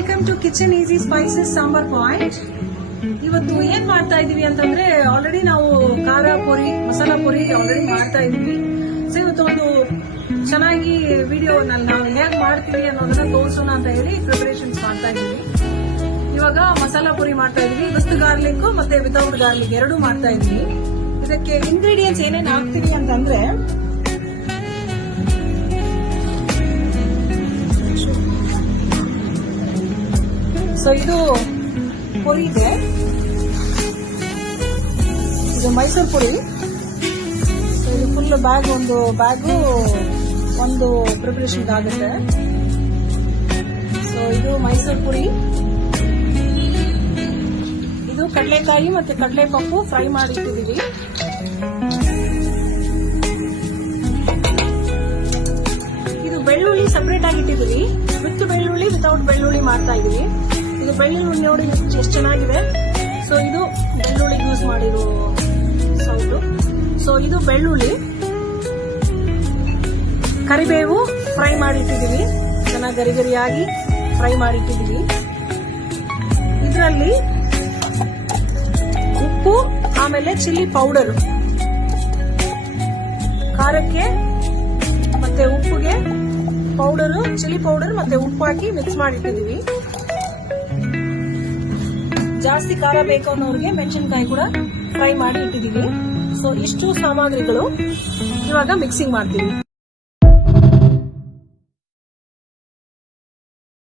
Welcome to kitchen easy spices sambar point ಇವತ್ತು ಏನ್ ಮಾಡ್ತಾ ಇದೀವಿ ಅಂತಂದ್ರೆ ಆಲ್ರೆಡಿ ನಾವು ಖಾರ ಪುರಿ, ಮಸಾಲಾ ಪುರಿ ಆಲ್ರೆಡಿ ಮಾಡ್ತಾ ಇದೀವಿ. ಸೊ ಇವತ್ತು ಒಂದು ಚೆನ್ನಾಗಿ ವಿಡಿಯೋ ನಾವು ಹೇಗ್ ಮಾಡ್ತೀವಿ ಅನ್ನೋದನ್ನ ತೋರಿಸೋಣ ಅಂತ ಹೇಳಿ ಪ್ರಿಪರೇಷನ್ಸ್ ಮಾಡ್ತಾ ಇದೀವಿ. ಇವಾಗ ಮಸಾಲಾ ಪುರಿ ಮಾಡ್ತಾ ಇದೀವಿ. ವಿತ್ ಗಾರ್ಲಿಕ್ ಮತ್ತೆ ವಿತೌಟ್ ಗಾರ್ಲಿಕ್ ಎರಡು ಮಾಡ್ತಾ ಇದೀವಿ. ಇದಕ್ಕೆ ಇಂಗ್ರೀಡಿಯೆಂಟ್ಸ್ ಏನೇನ್ ಹಾಕ್ತೀವಿ ಅಂತಂದ್ರೆ ಸೊ ಇದು ಪುರಿ ಇದೆ. ಇದು ಮೈಸೂರು ಪುರಿ. ಸೊ ಇದು ಫುಲ್ ಬ್ಯಾಗ್ ಒಂದು ಬ್ಯಾಗು ಒಂದು ಪ್ರಿಪರೇಷನ್ ಆಗುತ್ತೆ. ಸೊ ಇದು ಮೈಸೂರು ಪುರಿ. ಇದು ಕಡಲೆಕಾಯಿ ಮತ್ತೆ ಕಡಲೆ ಪಪ್ಪು ಫ್ರೈ ಮಾಡಿಟ್ಟಿದ್ದೀವಿ. ಇದು ಬೆಳ್ಳುಳ್ಳಿ ಸಪ್ರೇಟ್ ಆಗಿ ಇಟ್ಟಿದ್ದೀವಿ. ವಿತ್ ಬೆಳ್ಳುಳ್ಳಿ ವಿತೌಟ್ ಬೆಳ್ಳುಳ್ಳಿ ಮಾಡ್ತಾ ಇದೀವಿ ಇದು ಬೆಳ್ಳುಳ್ಳಿ ನೋಡಿ ಎಷ್ಟು ಚೆನ್ನಾಗಿದೆ. ಸೊ ಇದು ಬೆಳ್ಳುಳ್ಳಿ ಯೂಸ್ ಮಾಡಿರೋ ಸೌಟು ಸೊ ಇದು ಬೆಳ್ಳುಳ್ಳಿ. ಕರಿಬೇವು ಫ್ರೈ ಮಾಡಿಟ್ಟಿದ್ದೀವಿ. ಚೆನ್ನಾಗಿ ಗರಿ ಗರಿಯಾಗಿ ಫ್ರೈ ಮಾಡಿಟ್ಟಿದ್ದೀವಿ. ಇದರಲ್ಲಿ ಉಪ್ಪು, ಆಮೇಲೆ ಚಿಲ್ಲಿ ಪೌಡರ್ ಖಾರಕ್ಕೆ ಮತ್ತೆ ಉಪ್ಪುಗೆ ಪೌಡರ್ ಚಿಲ್ಲಿ ಪೌಡರ್ ಮತ್ತೆ ಉಪ್ಪು ಹಾಕಿ ಮಿಕ್ಸ್ ಮಾಡಿಟ್ಟಿದೀವಿ ಜಾಸ್ತಿ ಖಾರ ಬೇಕು ಅನ್ನೋರಿಗೆ ಮೆಣಸಿನಕಾಯಿ ಕೂಡ ಫ್ರೈ ಮಾಡಿ ಇಟ್ಟಿದ್ದೀವಿ ಸೊ ಇಷ್ಟು ಸಾಮಗ್ರಿಗಳು ಇವಾಗ ಮಿಕ್ಸಿಂಗ್ ಮಾಡ್ತೀವಿ.